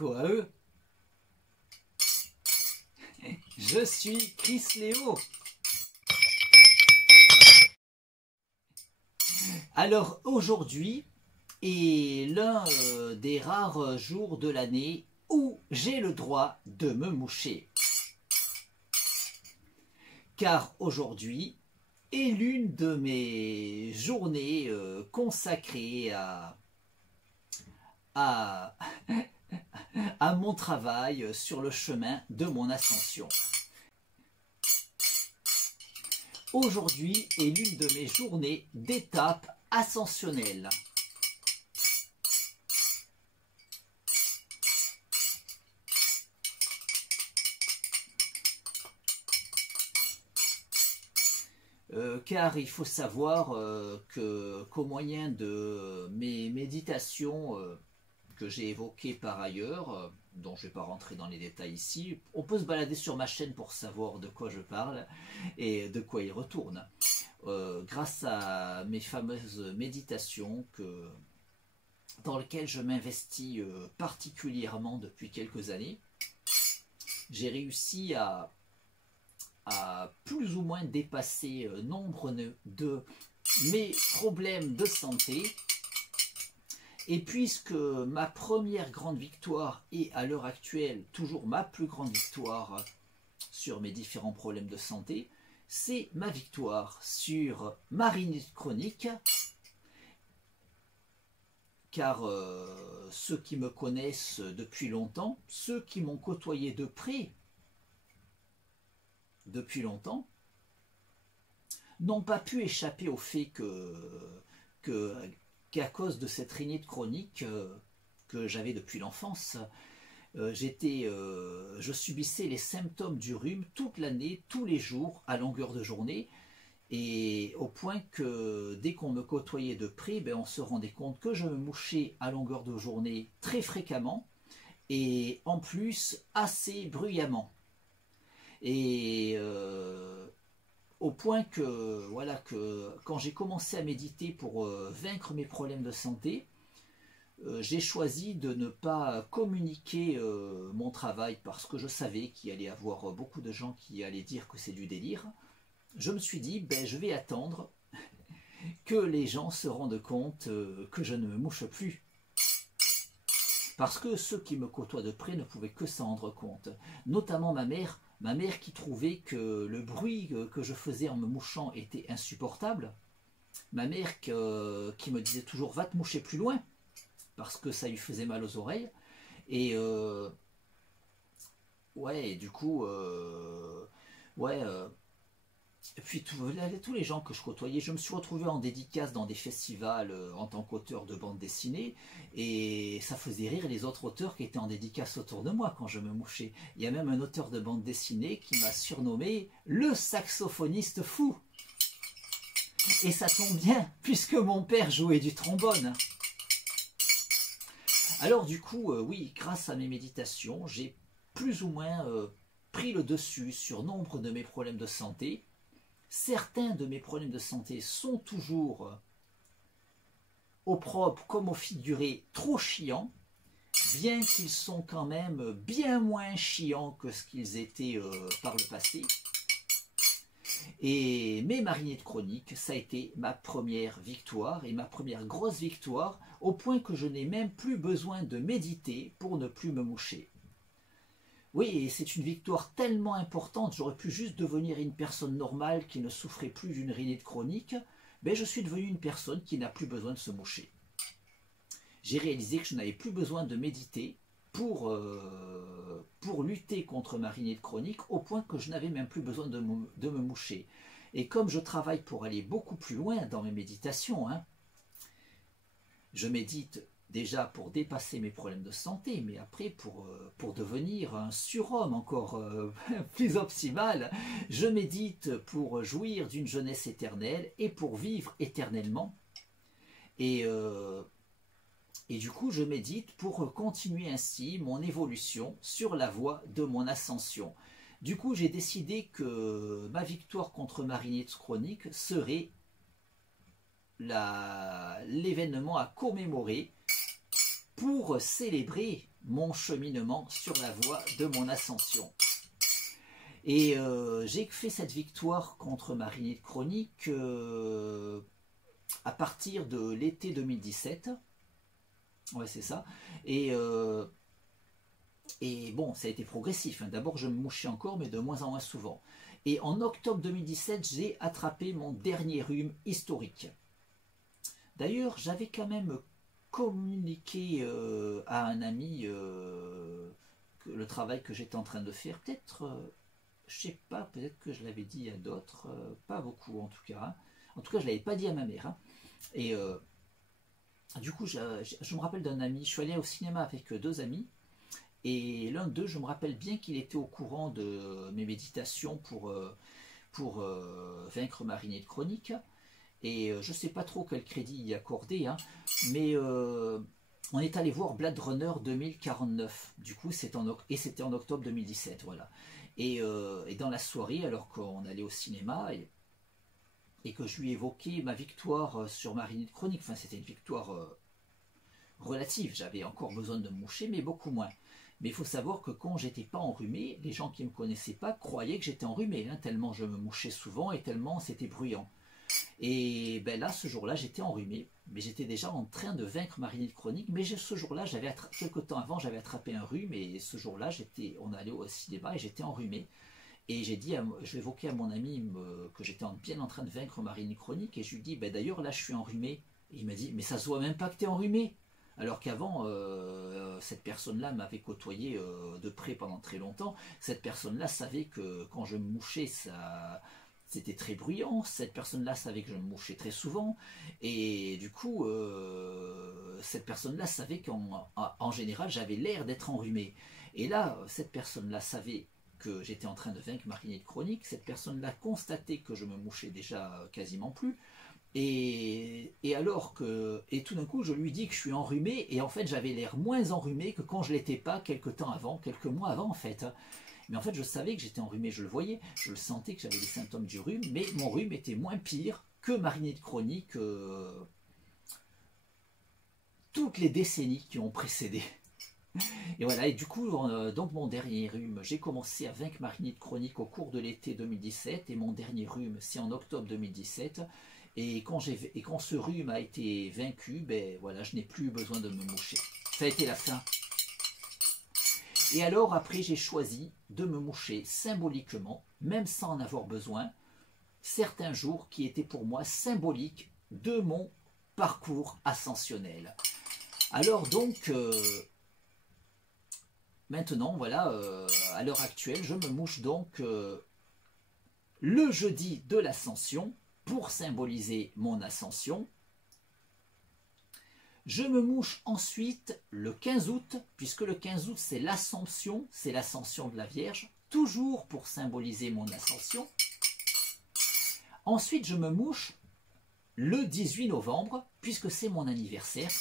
Koae. Je suis Chris Léo. Alors aujourd'hui est l'un des rares jours de l'année où j'ai le droit de me moucher. Car aujourd'hui est l'une de mes journées consacrées à mon travail sur le chemin de mon ascension. Aujourd'hui est l'une de mes journées d'étape ascensionnelle. Car il faut savoir qu'au moyen de mes méditations que j'ai évoquées par ailleurs, dont je ne vais pas rentrer dans les détails ici, on peut se balader sur ma chaîne pour savoir de quoi je parle et de quoi il retourne. Grâce à mes fameuses méditations dans lesquelles je m'investis particulièrement depuis quelques années, j'ai réussi à plus ou moins dépasser nombre de mes problèmes de santé. Et puisque ma première grande victoire est à l'heure actuelle toujours ma plus grande victoire sur mes différents problèmes de santé, c'est ma victoire sur ma rhinite chronique. Car ceux qui me connaissent depuis longtemps, ceux qui m'ont côtoyé de près depuis longtemps, n'ont pas pu échapper au fait qu'à cause de cette rhinite chronique que j'avais depuis l'enfance, je subissais les symptômes du rhume toute l'année, tous les jours, à longueur de journée, et au point que dès qu'on me côtoyait de près, on se rendait compte que je me mouchais à longueur de journée très fréquemment, et en plus assez bruyamment. Et au point que, voilà, que quand j'ai commencé à méditer pour vaincre mes problèmes de santé, j'ai choisi de ne pas communiquer mon travail parce que je savais qu'il allait y avoir beaucoup de gens qui allaient dire que c'est du délire. Je me suis dit, je vais attendre que les gens se rendent compte que je ne me mouche plus. Parce que ceux qui me côtoient de près ne pouvaient que s'en rendre compte. Notamment ma mère qui trouvait que le bruit que je faisais en me mouchant était insupportable. Ma mère qui me disait toujours « va te moucher plus loin » parce que ça lui faisait mal aux oreilles. Et ouais, du coup, et puis tous les gens que je côtoyais, je me suis retrouvé en dédicace dans des festivals en tant qu'auteur de bande dessinée, et ça faisait rire les autres auteurs qui étaient en dédicace autour de moi quand je me mouchais. Il y a même un auteur de bande dessinée qui m'a surnommé le saxophoniste fou. Et ça tombe bien, puisque mon père jouait du trombone. Alors du coup, oui, grâce à mes méditations, j'ai plus ou moins pris le dessus sur nombre de mes problèmes de santé. Certains de mes problèmes de santé sont toujours au propre comme au figuré trop chiants, bien qu'ils sont quand même bien moins chiants que ce qu'ils étaient par le passé. Et mes rhinite chronique, ça a été ma première victoire et ma première grosse victoire, au point que je n'ai même plus besoin de méditer pour ne plus me moucher. Oui, c'est une victoire tellement importante, j'aurais pu juste devenir une personne normale qui ne souffrait plus d'une rhinite chronique, mais je suis devenu une personne qui n'a plus besoin de se moucher. J'ai réalisé que je n'avais plus besoin de méditer pour lutter contre ma rhinite chronique, au point que je n'avais même plus besoin de me moucher. Et comme je travaille pour aller beaucoup plus loin dans mes méditations, je médite déjà pour dépasser mes problèmes de santé, mais après pour devenir un surhomme encore plus optimal, je médite pour jouir d'une jeunesse éternelle et pour vivre éternellement. Et du coup, je médite pour continuer ainsi mon évolution sur la voie de mon ascension. Du coup, j'ai décidé que ma victoire contre ma rhinite chronique serait l'événement à commémorer pour célébrer mon cheminement sur la voie de mon ascension. Et j'ai fait cette victoire contre Marinette Chronique à partir de l'été 2017. Ouais, c'est ça. Et bon, ça a été progressif. Hein. D'abord, je me mouchais encore, mais de moins en moins souvent. Et en octobre 2017, j'ai attrapé mon dernier rhume historique. D'ailleurs, j'avais quand même communiqué à un ami le travail que j'étais en train de faire. Peut-être, je sais pas, peut-être que je l'avais dit à d'autres, pas beaucoup en tout cas. Hein. En tout cas, je ne l'avais pas dit à ma mère. Hein. Et du coup, je me rappelle d'un ami, je suis allé au cinéma avec deux amis. Et l'un d'eux, je me rappelle bien qu'il était au courant de mes méditations pour vaincre Marinette Chronique. Et je ne sais pas trop quel crédit y accorder, hein, mais on est allé voir Blade Runner 2049. Du coup, c'était en octobre 2017, voilà. Et dans la soirée, alors qu'on allait au cinéma et que je lui évoquais ma victoire sur Marinette Chronique, enfin c'était une victoire relative, j'avais encore besoin de me moucher, mais beaucoup moins. Mais il faut savoir que quand j'étais pas enrhumé, les gens qui ne me connaissaient pas croyaient que j'étais enrhumé, hein, tellement je me mouchais souvent et tellement c'était bruyant. Et ben là, ce jour-là, j'étais enrhumé, mais j'étais déjà en train de vaincre ma rhinite chronique. Mais ce jour-là, quelque temps avant, j'avais attrapé un rhume, et ce jour-là, on allait au cinéma et j'étais enrhumé. Et je évoquais à mon ami que j'étais bien en train de vaincre ma rhinite chronique, et je lui dis, ben d'ailleurs, là, je suis enrhumé. Et il m'a dit, mais ça se voit même pas que tu es enrhumé. Alors qu'avant, cette personne-là m'avait côtoyé de près pendant très longtemps. Cette personne-là savait que quand je me mouchais, c'était très bruyant. Cette personne-là savait que je me mouchais très souvent. Et du coup, cette personne-là savait qu'en général, j'avais l'air d'être enrhumé. Et là, cette personne-là savait que j'étais en train de vaincre ma rhinite chronique. Cette personne-là constatait que je me mouchais déjà quasiment plus. Et tout d'un coup, je lui dis que je suis enrhumé, et en fait, j'avais l'air moins enrhumé que quand je l'étais pas quelques mois avant, en fait. Mais en fait, je savais que j'étais enrhumé, je le voyais, je le sentais que j'avais les symptômes du rhume, mais mon rhume était moins pire que ma rhinite chronique toutes les décennies qui ont précédé. Et voilà, et du coup, donc mon dernier rhume, j'ai commencé à vaincre ma rhinite chronique au cours de l'été 2017, et mon dernier rhume, c'est en octobre 2017. Et quand ce rhume a été vaincu, ben voilà, je n'ai plus besoin de me moucher. Ça a été la fin. Et alors après, j'ai choisi de me moucher symboliquement, même sans en avoir besoin, certains jours qui étaient pour moi symboliques de mon parcours ascensionnel. Alors donc, maintenant, voilà, à l'heure actuelle, je me mouche donc le jeudi de l'ascension, pour symboliser mon ascension. Je me mouche ensuite le 15 août, puisque le 15 août c'est l'ascension de la Vierge, toujours pour symboliser mon ascension. Ensuite je me mouche le 18 novembre, puisque c'est mon anniversaire,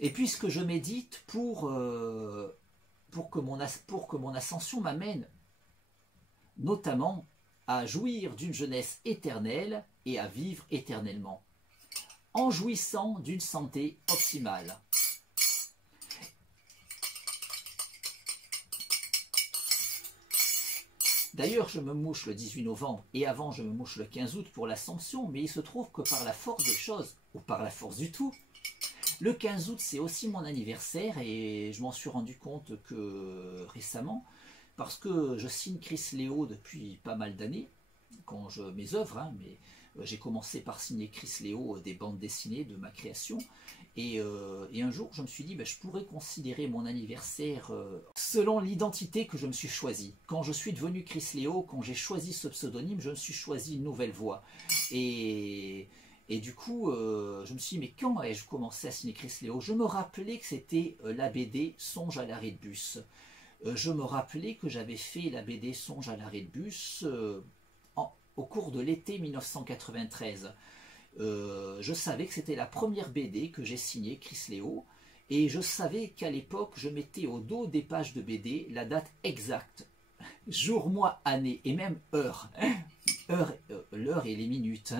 et puisque je médite pour que mon ascension m'amène notamment à jouir d'une jeunesse éternelle et à vivre éternellement, en jouissant d'une santé optimale. D'ailleurs, je me mouche le 18 novembre, et avant je me mouche le 15 août pour l'Ascension, mais il se trouve que par la force des choses, ou par la force du tout, le 15 août c'est aussi mon anniversaire, et je m'en suis rendu compte que récemment, parce que je signe Chris Léo depuis pas mal d'années, mes œuvres, hein, mais j'ai commencé par signer Chris Léo des bandes dessinées de ma création, et un jour je me suis dit, ben, je pourrais considérer mon anniversaire selon l'identité que je me suis choisie. Quand je suis devenu Chris Léo, quand j'ai choisi ce pseudonyme, je me suis choisi une nouvelle voie, et du coup, je me suis dit, mais quand ai-je commencé à signer Chris Léo? Je me rappelais que c'était la BD Songe à l'arrêt de bus. Je me rappelais que j'avais fait la BD Songe à l'arrêt de bus au cours de l'été 1993. Je savais que c'était la première BD que j'ai signée, Chris Léo, et je savais qu'à l'époque, je mettais au dos des pages de BD la date exacte, jour, mois, année, et même heure. L'heure et les minutes.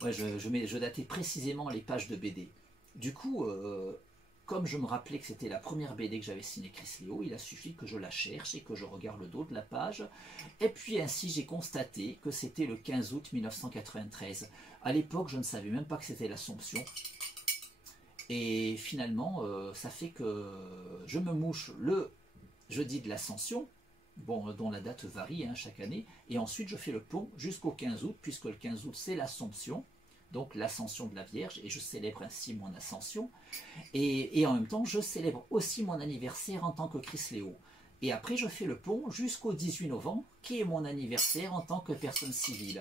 Ouais, je datais précisément les pages de BD. Du coup, comme je me rappelais que c'était la première BD que j'avais signée Chris Léo, il a suffi que je la cherche et que je regarde le dos de la page. Et puis ainsi j'ai constaté que c'était le 15 août 1993. À l'époque, je ne savais même pas que c'était l'Assomption. Et finalement, ça fait que je me mouche le jeudi de l'Ascension, bon, dont la date varie hein, chaque année, et ensuite je fais le pont jusqu'au 15 août, puisque le 15 août c'est l'Assomption, donc l'Ascension de la Vierge, et je célèbre ainsi mon Ascension, et en même temps je célèbre aussi mon anniversaire en tant que Chris Léo. Et après je fais le pont jusqu'au 18 novembre, qui est mon anniversaire en tant que personne civile.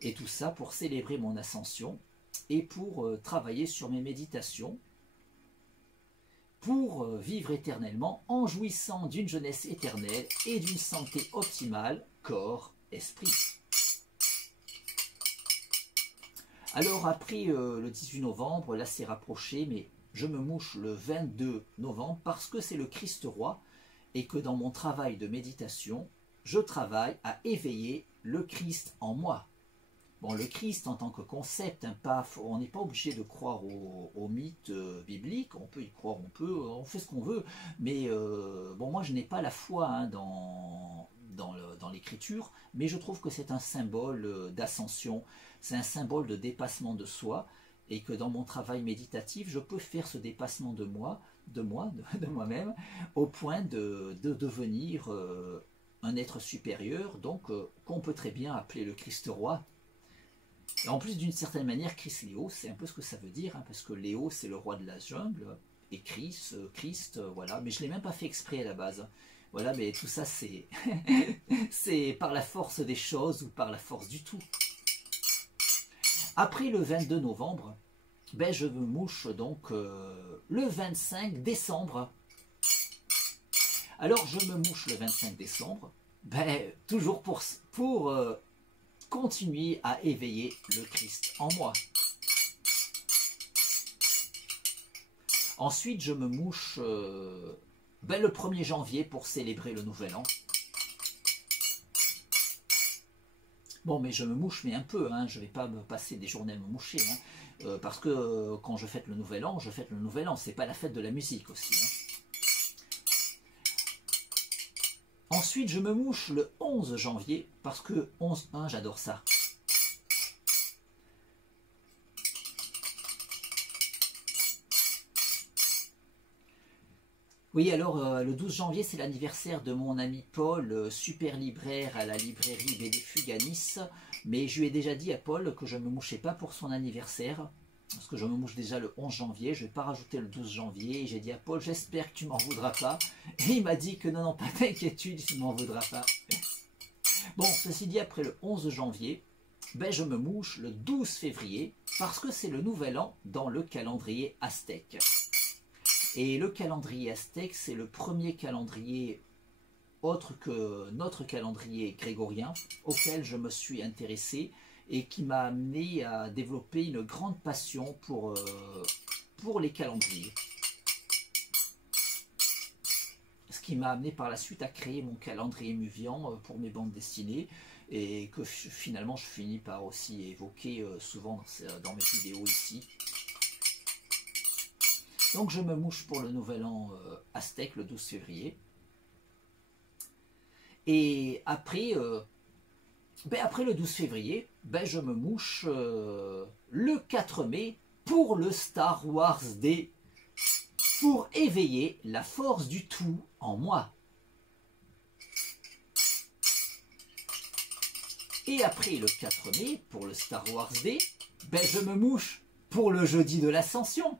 Et tout ça pour célébrer mon Ascension, et pour travailler sur mes méditations, pour vivre éternellement en jouissant d'une jeunesse éternelle et d'une santé optimale, corps, esprit. Alors après le 18 novembre, là c'est rapproché, mais je me mouche le 22 novembre parce que c'est le Christ roi et que dans mon travail de méditation, je travaille à éveiller le Christ en moi. Bon, le Christ en tant que concept, hein, on n'est pas obligé de croire au mythe biblique, on peut y croire, on fait ce qu'on veut, mais bon, moi je n'ai pas la foi hein, dans l'écriture, mais je trouve que c'est un symbole d'ascension, c'est un symbole de dépassement de soi, et que dans mon travail méditatif, je peux faire ce dépassement de moi-même, au point de devenir un être supérieur, donc qu'on peut très bien appeler le Christ roi. Et en plus, d'une certaine manière, Chris Léo, c'est un peu ce que ça veut dire, hein, parce que Léo, c'est le roi de la jungle, et Christ, voilà, mais je ne l'ai même pas fait exprès à la base. Voilà, mais tout ça, c'est c'est par la force des choses ou par la force du tout. Après le 22 novembre, ben, je me mouche donc le 25 décembre. Alors, je me mouche le 25 décembre, ben, toujours pour continuer à éveiller le Christ en moi. Ensuite, je me mouche le 1er janvier pour célébrer le Nouvel An. Bon, mais je me mouche, mais un peu, hein, je ne vais pas me passer des journées à me moucher, hein, parce que quand je fête le Nouvel An, je fête le Nouvel An, c'est pas la fête de la musique aussi. Hein. Ensuite, je me mouche le 11 janvier, parce que 11-1, j'adore ça. Oui, alors le 12 janvier, c'est l'anniversaire de mon ami Paul, super libraire à la librairie BD Fuganis, mais je lui ai déjà dit à Paul que je ne me mouchais pas pour son anniversaire, parce que je me mouche déjà le 11 janvier, je ne vais pas rajouter le 12 janvier, et j'ai dit à Paul, j'espère que tu m'en voudras pas, et il m'a dit que non, pas d'inquiétude, il ne m'en voudra pas. Bon, ceci dit, après le 11 janvier, ben, je me mouche le 12 février, parce que c'est le nouvel an dans le calendrier aztèque. Et le calendrier aztèque, c'est le premier calendrier autre que notre calendrier grégorien, auquel je me suis intéressé et qui m'a amené à développer une grande passion pour les calendriers. Ce qui m'a amené par la suite à créer mon calendrier Muvian pour mes bandes dessinées, et que finalement je finis par aussi évoquer souvent dans mes vidéos ici. Donc je me mouche pour le nouvel an aztèque le 12 février. Et après, après le 12 février, ben, je me mouche le 4 mai pour le Star Wars Day, pour éveiller la force du tout en moi. Et après le 4 mai, pour le Star Wars Day, ben, je me mouche pour le jeudi de l'Ascension.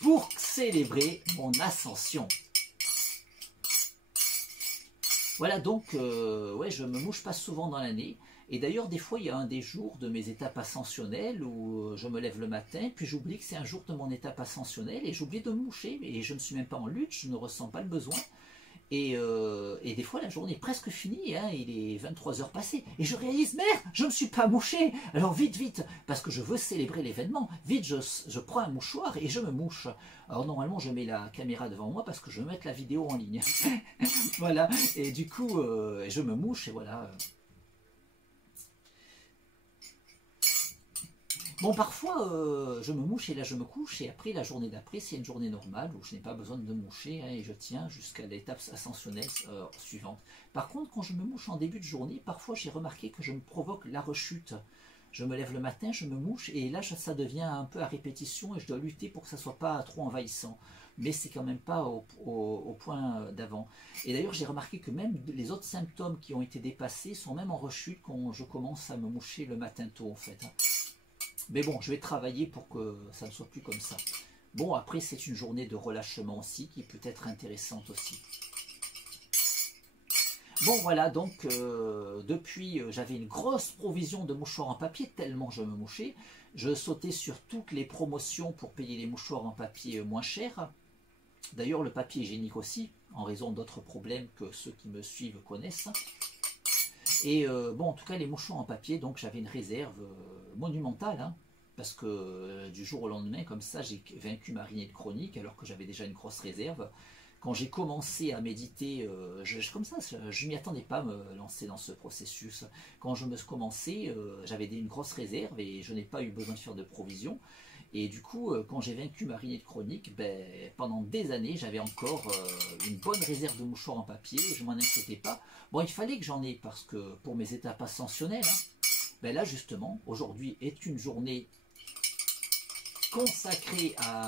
Pour célébrer mon ascension. Voilà, donc, ouais, je me mouche pas souvent dans l'année. Et d'ailleurs, des fois, il y a un des jours de mes étapes ascensionnelles où je me lève le matin, puis j'oublie que c'est un jour de mon étape ascensionnelle, et j'oublie de me moucher. Et je ne suis même pas en lutte, je ne ressens pas le besoin. Et des fois, la journée est presque finie, hein, il est 23 heures passées. Et je réalise, merde, je ne me suis pas mouché. Alors vite, vite, parce que je veux célébrer l'événement. Vite, je prends un mouchoir et je me mouche. Alors normalement, je mets la caméra devant moi parce que je veux mettre la vidéo en ligne. Voilà, et du coup, je me mouche et voilà. Bon, parfois, je me mouche et là je me couche, et après, la journée d'après, c'est une journée normale où je n'ai pas besoin de me moucher, hein, et je tiens jusqu'à l'étape ascensionnelle suivante. Par contre, quand je me mouche en début de journée, parfois j'ai remarqué que je me provoque la rechute. Je me lève le matin, je me mouche, et là ça devient un peu à répétition, et je dois lutter pour que ça ne soit pas trop envahissant. Mais c'est quand même pas au point d'avant. Et d'ailleurs, j'ai remarqué que même les autres symptômes qui ont été dépassés sont même en rechute quand je commence à me moucher le matin tôt, en fait. Mais bon, je vais travailler pour que ça ne soit plus comme ça. Bon, après, c'est une journée de relâchement aussi, qui peut être intéressante aussi. Bon, voilà, donc, depuis, j'avais une grosse provision de mouchoirs en papier, tellement je me mouchais. Je sautais sur toutes les promotions pour payer les mouchoirs en papier moins chers. D'ailleurs, le papier hygiénique aussi, en raison d'autres problèmes que ceux qui me suivent connaissent. Et bon, en tout cas, les mouchoirs en papier, donc j'avais une réserve monumentale, hein, parce que du jour au lendemain, comme ça, j'ai vaincu ma rhinite chronique, alors que j'avais déjà une grosse réserve. Quand j'ai commencé à méditer, comme ça, je ne m'y attendais pas à me lancer dans ce processus. Quand je me suis commencé, j'avais une grosse réserve et je n'ai pas eu besoin de faire de provisions. Et du coup, quand j'ai vaincu ma rhinite chronique, ben, pendant des années, j'avais encore une bonne réserve de mouchoirs en papier, je ne m'en inquiétais pas. Bon, il fallait que j'en ai parce que pour mes étapes ascensionnelles, hein, ben là justement, aujourd'hui est une journée consacrée à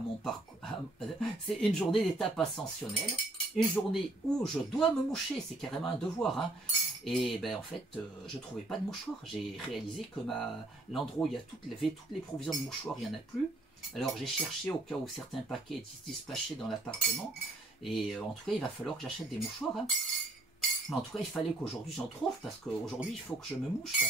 mon parcours. C'est une journée d'étape ascensionnelle, une journée où je dois me moucher, c'est carrément un devoir, hein. Et ben en fait, je ne trouvais pas de mouchoirs. J'ai réalisé que l'endroit où il y avait toutes les provisions de mouchoirs, il n'y en a plus. Alors j'ai cherché au cas où certains paquets étaient dispatchés dans l'appartement. Et en tout cas, il va falloir que j'achète des mouchoirs, hein. Mais en tout cas, il fallait qu'aujourd'hui j'en trouve, parce qu'aujourd'hui, il faut que je me mouche.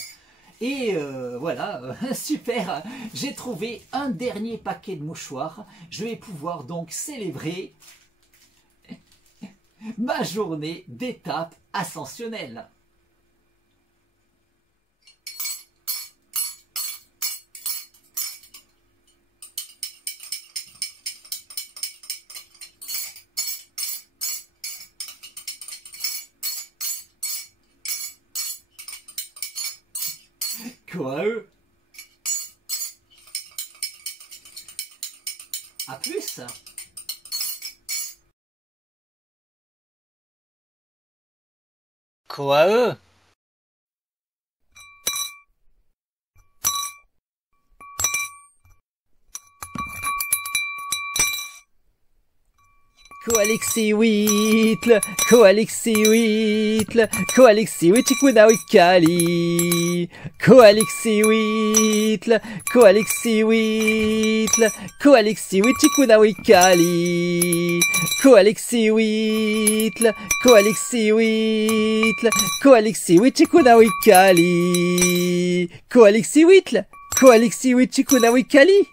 Et voilà, super, j'ai trouvé un dernier paquet de mouchoirs. Je vais pouvoir donc célébrer ma journée d'étape ascensionnelle. Quoi eux? À plus. Quoi eux? Koalexi Whittle, Koalexi Whittle, Koalexi Whitchikuna Wikali, Koalexi Whittle, Koalexi Whittle, Koalexi Whitchikuna Wikali, Koalexi Whittle, Koalexi Whittle, Koalexi Whitchikuna Wikali, Koalexi Whittle, Koalexi Whitchikuna Wikali.